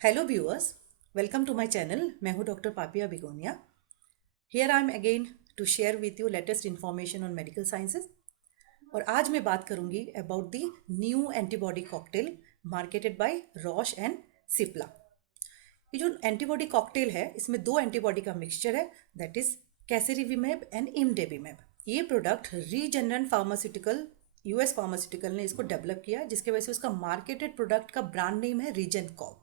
Hello viewers, welcome to my channel. मैं हूं doctor Papiya Bigonia. Here I am again to share with you latest information on medical sciences. और आज मैं बात करूंगी about the new antibody cocktail marketed by Roche and Cipla. ये जो antibody cocktail है, इसमें दो एंटीबॉडी का मिक्सचर है, दैट इज कैसेरिविमेब एंड इमडेविमेब। ये प्रोडक्ट रीजेनरेंट फार्मास्यूटिकल, यूएस फार्मास्यूटिकल ने इसको डेवलप किया, जिसके वजह से उसका मार्केटेड प्रोडक्ट का ब्रांड नेम है रीजेनकॉव।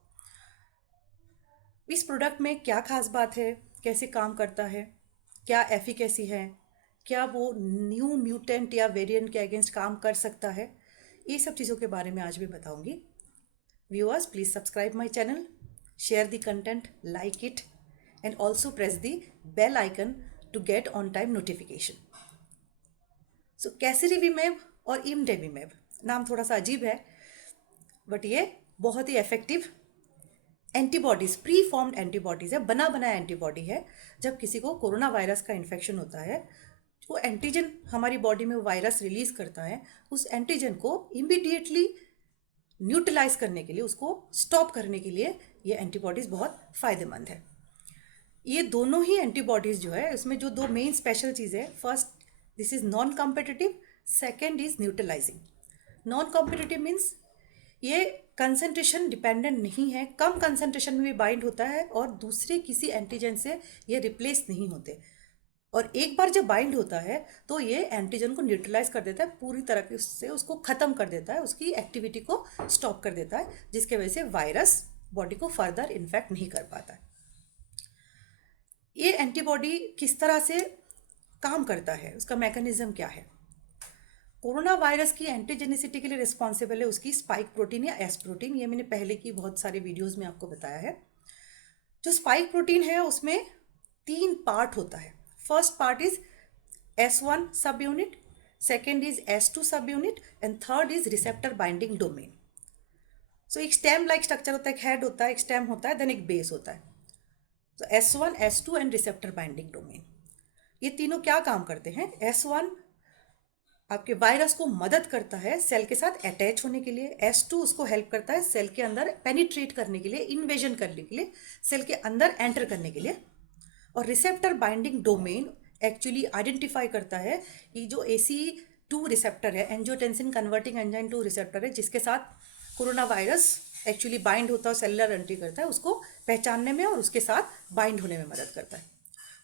इस प्रोडक्ट में क्या खास बात है, कैसे काम करता है, क्या एफिकेसी है, क्या वो न्यू म्यूटेंट या वेरिएंट के अगेंस्ट काम कर सकता है, ये सब चीज़ों के बारे में आज मैं बताऊंगी। Viewers, please subscribe my channel, share the content, like it and also press the bell icon to get on time notification. So casirivimab और इमडेविमेब नाम थोड़ा सा अजीब है, बट ये बहुत ही effective antibodies, pre formed antibodies है, बना बनाया एंटीबॉडी है। जब किसी को कोरोना वायरस का इन्फेक्शन होता है, वो एंटीजन हमारी बॉडी में वायरस रिलीज करता है, उस एंटीजन को इमीडिएटली न्यूट्रलाइज करने के लिए, उसको स्टॉप करने के लिए ये एंटीबॉडीज बहुत फायदेमंद है। ये दोनों ही एंटीबॉडीज जो है, इसमें जो दो मेन स्पेशल चीज़ है, first this is non competitive, second is neutralising. Non competitive means ये कंसंट्रेशन डिपेंडेंट नहीं है, कम कंसंट्रेशन में भी बाइंड होता है और दूसरे किसी एंटीजन से ये रिप्लेस नहीं होते। और एक बार जब बाइंड होता है तो ये एंटीजन को न्यूट्रलाइज कर देता है, पूरी तरह से उसको ख़त्म कर देता है, उसकी एक्टिविटी को स्टॉप कर देता है, जिसके वजह से वायरस बॉडी को फर्दर इन्फेक्ट नहीं कर पाता है। ये एंटीबॉडी किस तरह से काम करता है, उसका मैकेनिज्म क्या है? कोरोना वायरस की एंटीजेनिसिटी के लिए रिस्पॉन्सिबल है उसकी स्पाइक प्रोटीन या एस प्रोटीन। ये मैंने पहले की बहुत सारे वीडियोस में आपको बताया है। जो स्पाइक प्रोटीन है उसमें तीन पार्ट होता है। फर्स्ट पार्ट इज S1 सब unit, second is S2 sub unit and third is receptor binding domain. So एक स्टेम लाइक स्ट्रक्चर होता है, एक हेड होता है, एक स्टेम होता है, देन एक बेस होता है। तो S1, S2 and receptor binding domain, ये तीनों क्या काम करते हैं? S1 आपके वायरस को मदद करता है सेल के साथ अटैच होने के लिए, S2 उसको हेल्प करता है सेल के अंदर पेनिट्रेट करने के लिए, इन्वेजन करने के लिए, सेल के अंदर एंटर करने के लिए। और receptor binding domain actually identify करता है कि जो ACE2 रिसेप्टर है, एंजियोटेंसिन कन्वर्टिंग एंजाइम 2 रिसेप्टर है, जिसके साथ कोरोना वायरस एक्चुअली बाइंड होता है, सेलुलर एंट्री करता है, उसको पहचानने में और उसके साथ बाइंड होने में मदद करता है।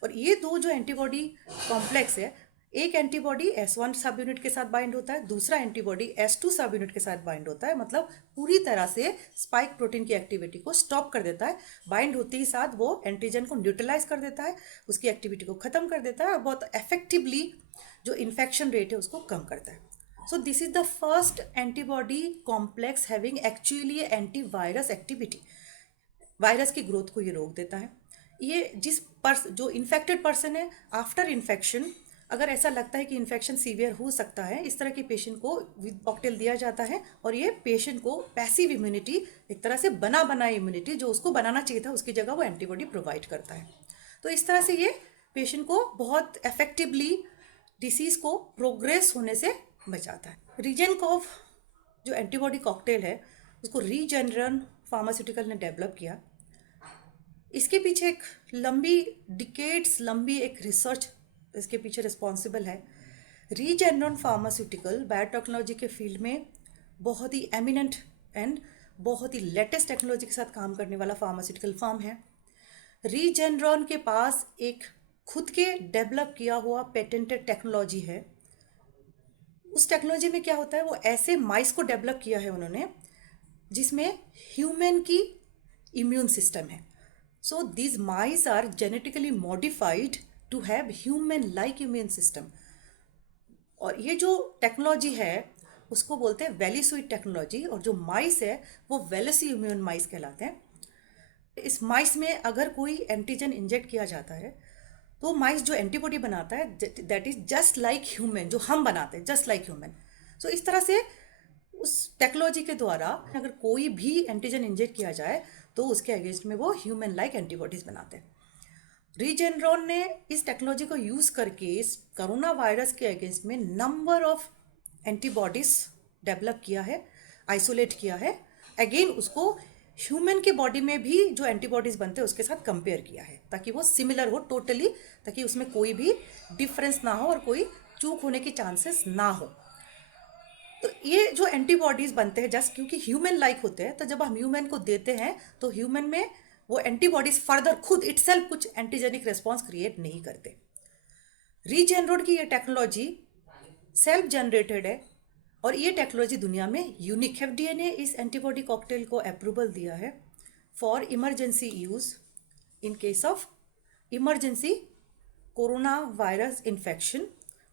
और ये दो जो एंटीबॉडी कॉम्प्लेक्स है, एक एंटीबॉडी S1 सब यूनिट के साथ बाइंड होता है, दूसरा एंटीबॉडी S2 सब यूनिट के साथ बाइंड होता है, मतलब पूरी तरह से स्पाइक प्रोटीन की एक्टिविटी को स्टॉप कर देता है। बाइंड होते ही साथ वो एंटीजन को न्यूट्रलाइज कर देता है, उसकी एक्टिविटी को खत्म कर देता है और बहुत इफेक्टिवली जो इन्फेक्शन रेट है उसको कम करता है। So this is the first antibody complex having actually antivirus activity. Virus की ग्रोथ को ये रोक देता है। ये जो इन्फेक्टेड पर्सन है, आफ्टर इन्फेक्शन अगर ऐसा लगता है कि इन्फेक्शन सीवियर हो सकता है, इस तरह के पेशेंट को विद कॉकटेल दिया जाता है और ये पेशेंट को पैसिव इम्यूनिटी, एक तरह से बना बनाई इम्यूनिटी जो उसको बनाना चाहिए था, उसकी जगह वो एंटीबॉडी प्रोवाइड करता है। तो इस तरह से ये पेशेंट को बहुत इफेक्टिवली डिसीज़ को प्रोग्रेस होने से बचाता है। रीजेनकॉव जो एंटीबॉडी कॉकटेल है, उसको रीजेनरन फार्मास्यूटिकल ने डेवलप किया। इसके पीछे एक लंबी डिकेड्स लंबी एक रिसर्च इसके पीछे रिस्पॉन्सिबल है। रीजेनरन फार्मास्यूटिकल बायोटेक्नोलॉजी के फील्ड में बहुत ही एमिनेंट एंड बहुत ही लेटेस्ट टेक्नोलॉजी के साथ काम करने वाला फार्मास्यूटिकल फर्म है। रीजेनरन के पास एक खुद के डेवलप किया हुआ पेटेंटेड टेक्नोलॉजी है। उस टेक्नोलॉजी में क्या होता है, वो ऐसे माइस को डेवलप किया है उन्होंने जिसमें ह्यूमन की इम्यून सिस्टम है। So these mice are genetically modified to have human like immune system. और ये जो टेक्नोलॉजी है उसको बोलते हैं वेलीस्वीट टेक्नोलॉजी, और जो माइस है वो वेलसी इम्यून माइस कहलाते हैं। इस माइस में अगर कोई एंटीजन इंजेक्ट किया जाता है तो माइस जो एंटीबॉडी बनाता है that is just like human, जो हम बनाते हैं जस्ट लाइक ह्यूमन। सो इस तरह से उस टेक्नोलॉजी के द्वारा अगर कोई भी एंटीजन इंजेक्ट किया जाए तो उसके अगेंस्ट में वो ह्यूमन लाइक एंटीबॉडीज बनाते हैं। रीजेनरॉन ने इस टेक्नोलॉजी को यूज़ करके इस कोरोना वायरस के अगेंस्ट में नंबर ऑफ एंटीबॉडीज डेवलप किया है, आइसोलेट किया है, अगेन उसको ह्यूमन के बॉडी में भी जो एंटीबॉडीज बनते हैं उसके साथ कंपेयर किया है ताकि वो सिमिलर हो टोटली, ताकि उसमें कोई भी डिफरेंस ना हो और कोई चूक होने की चांसेस ना हो। तो ये जो एंटीबॉडीज बनते हैं जस्ट क्योंकि ह्यूमन लाइक होते हैं, तो जब हम ह्यूमन को देते हैं तो ह्यूमन में वो एंटीबॉडीज फर्दर खुद इटसेल्फ कुछ एंटीजेनिक रिस्पॉन्स क्रिएट नहीं करते। रीजेनरोड की ये टेक्नोलॉजी सेल्फ जनरेटेड है और ये टेक्नोलॉजी दुनिया में यूनिक है। एफडीए ने इस एंटीबॉडी कॉकटेल को अप्रूवल दिया है for emergency use in case of emergency corona virus infection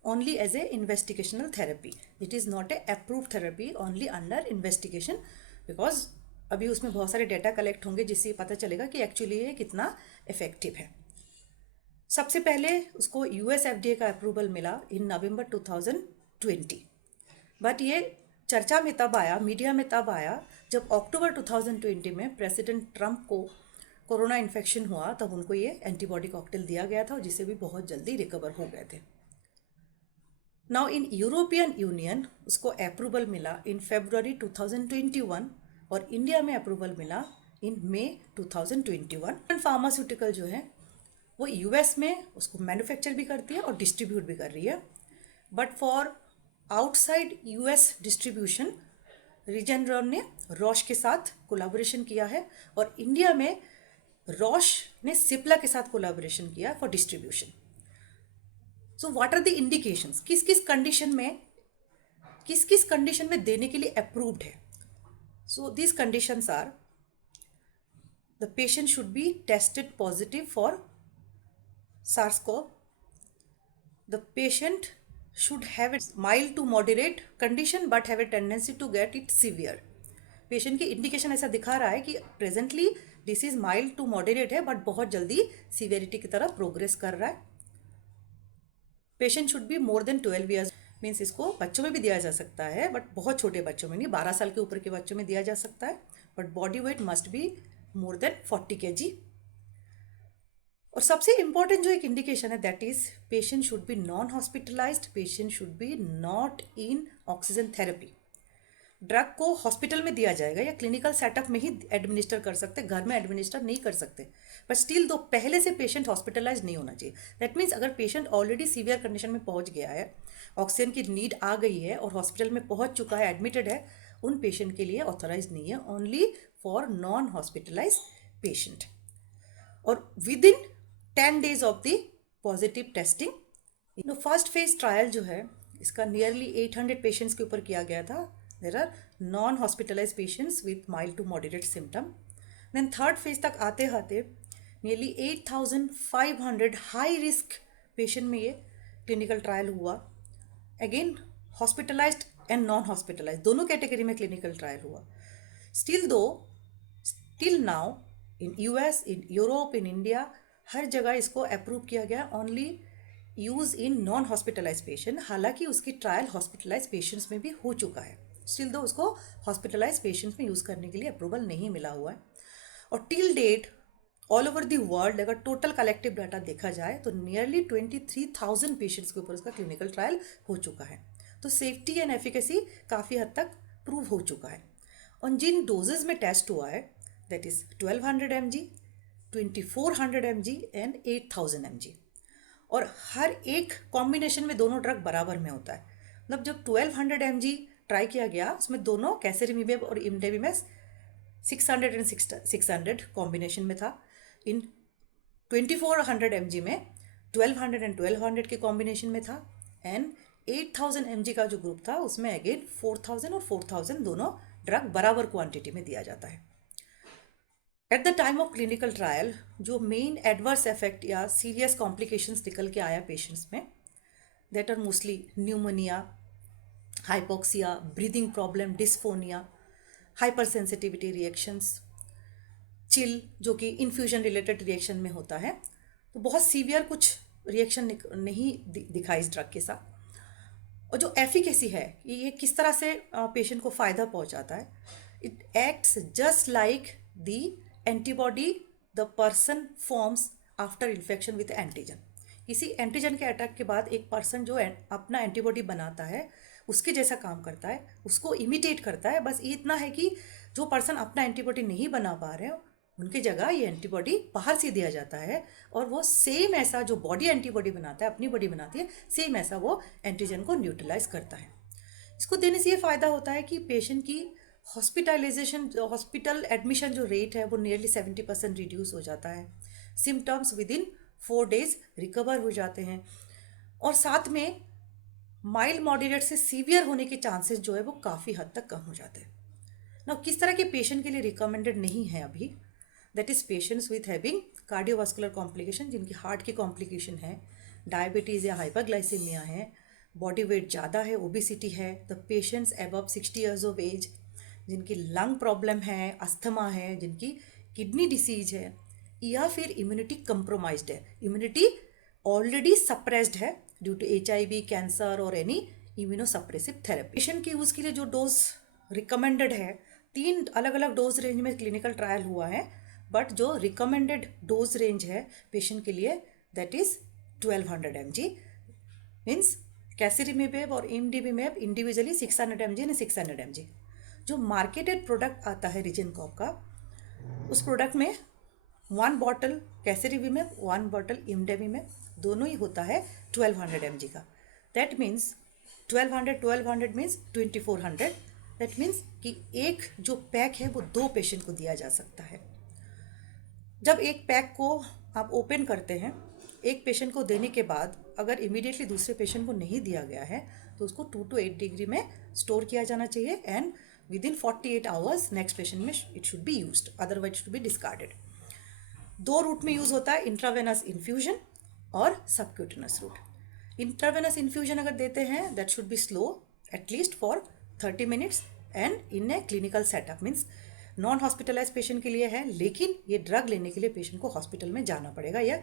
only as a investigational therapy. It is not a approved therapy, only under investigation, because अभी उसमें बहुत सारे डेटा कलेक्ट होंगे जिससे पता चलेगा कि एक्चुअली ये कितना इफेक्टिव है। सबसे पहले उसको यूएस एफडीए का अप्रूवल मिला इन नवंबर 2020, बट ये चर्चा में तब आया, मीडिया में तब आया जब अक्टूबर 2020 में प्रेसिडेंट ट्रंप को कोरोना इन्फेक्शन हुआ, तब उनको ये एंटीबॉडी कॉकटेल दिया गया था और जिससे भी बहुत जल्दी रिकवर हो गए थे। नाउ इन यूरोपियन यूनियन उसको अप्रूवल मिला इन फरवरी 2021 और इंडिया में अप्रूवल मिला इन मई 2021। फार्मास्यूटिकल जो है वो यूएस में उसको मैन्युफैक्चर भी करती है और डिस्ट्रीब्यूट भी कर रही है, but for outside US distribution Regeneron ने रॉश के साथ कोलैबोरेशन किया है और इंडिया में रॉश ने सिप्ला के साथ कोलैबोरेशन किया for distribution. So what are the indications, किस किस कंडीशन में देने के लिए अप्रूव्ड है। So this conditions are the patient should be tested positive for SARS-CoV, the patient should have a mild to moderate condition but have a tendency to get it severe. Patient की indication ऐसा दिखा रहा है कि presently disease mild to moderate है but बहुत जल्दी severity की तरफ प्रोग्रेस कर रहा है। Patient should be more than 12 years, means इसको बच्चों में भी दिया जा सकता है बट बहुत छोटे बच्चों में नहीं, 12 साल के ऊपर के बच्चों में दिया जा सकता है, but body weight must be more then 40 kg। और सबसे इंपॉर्टेंट जो एक इंडिकेशन है that is patient should B non hospitalised, patient should B not in oxygen therapy. Drug को हॉस्पिटल में दिया जाएगा या क्लिनिकल सेटअप में ही एडमिनिस्टर कर सकते, घर में एडमिनिस्टर नहीं कर सकते, बट स्टिल दो पहले से पेशेंट हॉस्पिटलाइज नहीं होना चाहिए। दैट मीन्स अगर पेशेंट ऑलरेडी सीवियर कंडीशन में पहुंच गया है, ऑक्सीजन की नीड आ गई है और हॉस्पिटल में पहुंच चुका है, एडमिटेड है, उन पेशेंट के लिए ऑथोराइज नहीं है, only for non hospitalize patient. और within 10 days of the positive testing. First phase trial जो है इसका नियरली 800 पेशेंट्स के ऊपर किया गया था। There are non hospitalise patients with mild to moderate symptom. Then third phase तक आते आते नियरली 8500 हाई रिस्क पेशेंट में ये क्लिनिकल ट्रायल हुआ। Again hospitalized and non hospitalized दोनों कैटेगरी में क्लिनिकल ट्रायल हुआ। Still now in US, in Europe, in India, हर जगह इसको अप्रूव किया गया only use in non hospitalize patient. हालांकि उसकी ट्रायल हॉस्पिटलाइज पेशेंट्स में भी हो चुका है, स्टिल दो उसको हॉस्पिटलाइज पेशेंट्स में यूज़ करने के लिए अप्रूवल नहीं मिला हुआ है। और till date all over the world अगर टोटल कलेक्टिव डाटा देखा जाए तो नियरली 23,000 पेशेंट्स के ऊपर उसका क्लिनिकल ट्रायल हो चुका है। तो सेफ्टी एंड एफिकेसी काफ़ी हद तक प्रूव हो चुका है। और जिन डोजेज में टेस्ट हुआ है that is 1200 mg, 2400 mg and 8000 mg, और हर एक कॉम्बिनेशन में दोनों ड्रग बराबर में होता है। मतलब जब 1200 mg ट्राई किया गया उसमें दोनों कैसेरिमिब और इमडेविमेस 600 एंड 600 कॉम्बिनेशन में था। इन 2400 mg में 1200 एंड 1200 के कॉम्बिनेशन में था, एंड 8000 mg का जो ग्रुप था उसमें अगेन 4000 और 4000 दोनों ड्रग बराबर क्वांटिटी में दिया जाता है। At the time of clinical trial जो मेन एडवर्स इफेक्ट या सीरियस कॉम्प्लिकेशंस निकल के आया पेशेंट्स में that are mostly pneumonia, hypoxia, breathing problem, dysphonia, hyper sensitivity reactions, chill जो कि इन्फ्यूजन रिलेटेड रिएक्शन में होता है। तो बहुत सीवियर कुछ रिएक्शन नहीं दिखाई इस ड्रग के साथ। और जो एफिकेसी है ये किस तरह से पेशेंट को फ़ायदा पहुंचाता है, it acts just like the antibody the person forms after infection with antigen. किसी एंटीजन के अटैक के बाद एक पर्सन जो अपना एंटीबॉडी बनाता है उसके जैसा काम करता है, उसको इमिटेट करता है। बस ये इतना है कि जो पर्सन अपना एंटीबॉडी नहीं बना पा रहे हैं उनकी जगह ये एंटीबॉडी बाहर से दिया जाता है और वो सेम ऐसा जो बॉडी एंटीबॉडी बनाता है, अपनी बॉडी बनाती है, सेम ऐसा वो एंटीजन को न्यूट्रलाइज करता है। इसको देने से ये फ़ायदा होता है कि पेशेंट की हॉस्पिटलाइजेशन, हॉस्पिटल एडमिशन जो रेट है वो नियरली 70% रिड्यूस हो जाता है। Symptoms with in 4 days recover हो जाते हैं और साथ में माइल्ड मॉडरेट से सीवियर होने के चांसेस जो है वो काफ़ी हद तक कम हो जाते हैं ना। किस तरह के पेशेंट के लिए रिकमेंडेड नहीं है अभी, that is patients with having cardiovascular complication, जिनकी हार्ट की कॉम्प्लिकेशन है, डायबिटीज़ या हाइपरग्लाइसीमिया है, बॉडी वेट ज़्यादा है, ओबिसिटी है, the patients above 60 years of age, जिनकी लंग प्रॉब्लम है, अस्थमा है, जिनकी किडनी डिसीज है, या फिर इम्यूनिटी कंप्रोमाइज्ड है, इम्यूनिटी ऑलरेडी सप्रेस्ड है ड्यू टू HIV, कैंसर और एनी इम्यूनोसप्रेसिव थेरेपी। पेशेंट की यूज़ के लिए जो डोज रिकमेंडेड है, 3 अलग अलग डोज रेंज में क्लिनिकल ट्रायल हुआ है, बट जो रिकमेंडेड डोज रेंज है पेशेंट के लिए दैट इज़ 1200 mg, मीन्स कैसिरिमिबेब और इमडीबीमेब इंडिविजुअली 600 mg एंड 600 mg। जो मार्केटेड प्रोडक्ट आता है रीजेनकॉप का, उस प्रोडक्ट में 1 बॉटल कैसिरिमिबेब, 1 बॉटल इमडेविमेब, दोनों ही होता है 1200 mg का। That means 1200 means 2400। That means कि एक जो पैक है वो 2 पेशेंट को दिया जा सकता है। जब एक पैक को आप ओपन करते हैं, एक पेशेंट को देने के बाद अगर इमीडिएटली दूसरे पेशेंट को नहीं दिया गया है तो उसको 2 to 8 डिग्री में स्टोर किया जाना चाहिए and within 48 hours next patient में it should be used, otherwise should be discarded. 2 route में यूज़ होता है, इंट्रावेनस इन्फ्यूजन और सबक्यूटेनस रूट। इंट्रावेनस इन्फ्यूजन अगर देते हैं that should be slow at least for 30 minutes and in a clinical setup, means non hospitalize patient के लिए है, लेकिन ये ड्रग लेने के लिए पेशेंट को हॉस्पिटल में जाना पड़ेगा या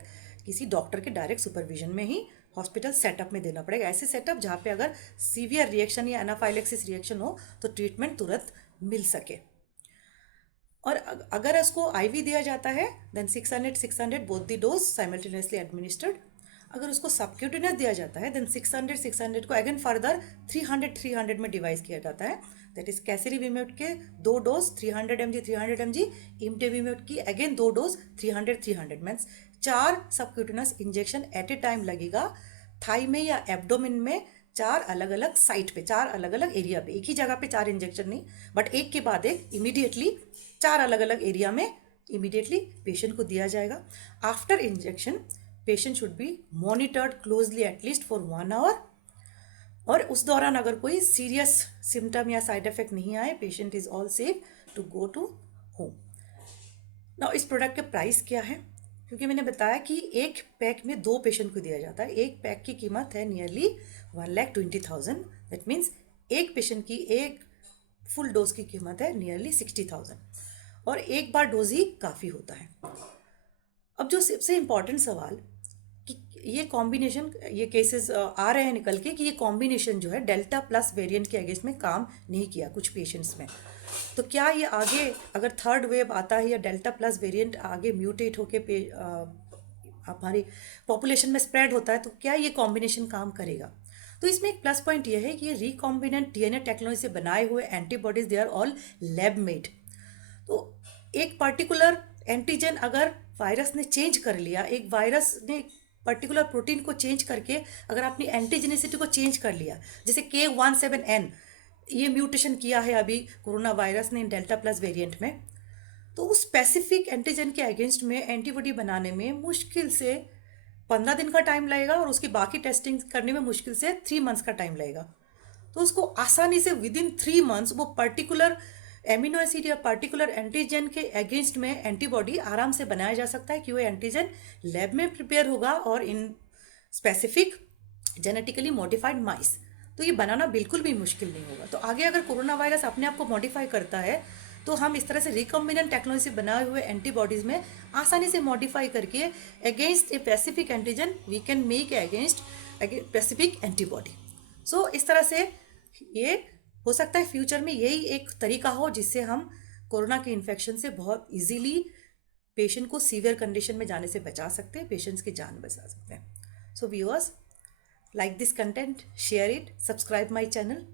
किसी डॉक्टर के डायरेक्ट सुपरविजन में ही हॉस्पिटल सेटअप में देना पड़ेगा। ऐसे सेटअप जहाँ पे अगर सीवियर रिएक्शन या एनाफाइलेक्सिस रिएक्शन हो तो ट्रीटमेंट तुरंत मिल सके। और अगर इसको IV दिया जाता है then 600 both the dose simultaneously administered. अगर उसको सबक्यूटेनियस दिया जाता है देन 600 को अगेन फर्दर 300 में डिवाइड किया जाता है। दैट इज कैसिरिमिबेब के 2 डोज 300 mg, इमडेविमेब की again 2 dose 300 means 4 subcutaneous injection at a time लगेगा, थाई में या एब्डोमिन में 4 अलग अलग साइट पे, 4 अलग अलग एरिया पे, एक ही जगह पे 4 इंजेक्शन नहीं, बट एक के बाद एक इमीडिएटली 4 अलग अलग एरिया में इमीडिएटली पेशेंट को दिया जाएगा। After injection patient should be monitored closely at least for 1 hour और उस दौरान अगर कोई सीरियस सिम्टम या साइड इफेक्ट नहीं आए, patient is all safe to go to home. Now इस प्रोडक्ट के प्राइस क्या है, क्योंकि मैंने बताया कि एक पैक में 2 पेशेंट को दिया जाता है, एक पैक की कीमत है नियरली 1,20,000। दैट मीन्स एक पेशेंट की एक फुल डोज की कीमत है नियरली 60,000 और एक बार डोज ही काफ़ी होता है। अब जो सबसे इम्पॉर्टेंट सवाल कि ये कॉम्बिनेशन, ये केसेस आ रहे हैं निकल के कि ये कॉम्बिनेशन जो है डेल्टा प्लस वेरिएंट के अगेंस्ट में काम नहीं किया कुछ पेशेंट्स में, तो क्या ये आगे अगर थर्ड वेव आता है या डेल्टा प्लस वेरिएंट आगे म्यूटेट होके हमारी पॉपुलेशन में स्प्रेड होता है तो क्या ये कॉम्बिनेशन काम करेगा? तो इसमें एक प्लस पॉइंट ये है कि ये रिकॉम्बिनेंट DNA टेक्नोलॉजी से बनाए हुए antibodies they are all lab made. तो एक पर्टिकुलर एंटीजन अगर वायरस ने चेंज कर लिया, एक वायरस ने पर्टिकुलर प्रोटीन को चेंज करके अगर अपनी एंटीजेनिसिटी को चेंज कर लिया, जैसे K17N ये म्यूटेशन किया है अभी कोरोना वायरस ने डेल्टा प्लस वेरिएंट में, तो उस स्पेसिफिक एंटीजन के अगेंस्ट में एंटीबॉडी बनाने में मुश्किल से 15 दिन का टाइम लगेगा और उसकी बाकी टेस्टिंग करने में मुश्किल से 3 months का टाइम लगेगा। तो उसको आसानी से विद इन 3 months वो पर्टिकुलर एमिनो एसिड या पर्टिकुलर एंटीजन के अगेंस्ट में एंटीबॉडी आराम से बनाया जा सकता है कि वो एंटीजन लैब में प्रिपेयर होगा और इन स्पेसिफिक जेनेटिकली मॉडिफाइड माइस, तो ये बनाना बिल्कुल भी मुश्किल नहीं होगा। तो आगे अगर कोरोना वायरस अपने आप को मॉडिफाई करता है तो हम इस तरह से रिकॉम्बिनेंट टेक्नोलॉजी से बनाए हुए एंटीबॉडीज़ में आसानी से मॉडिफाई करके against a specific antigen we can make against specific antibody. So इस तरह से ये हो सकता है फ्यूचर में यही एक तरीका हो जिससे हम कोरोना के इन्फेक्शन से बहुत इजीली पेशेंट को सीवियर कंडीशन में जाने से बचा सकते हैं, पेशेंट्स की जान बचा सकते हैं। So viewers, like this content, share it, subscribe my channel.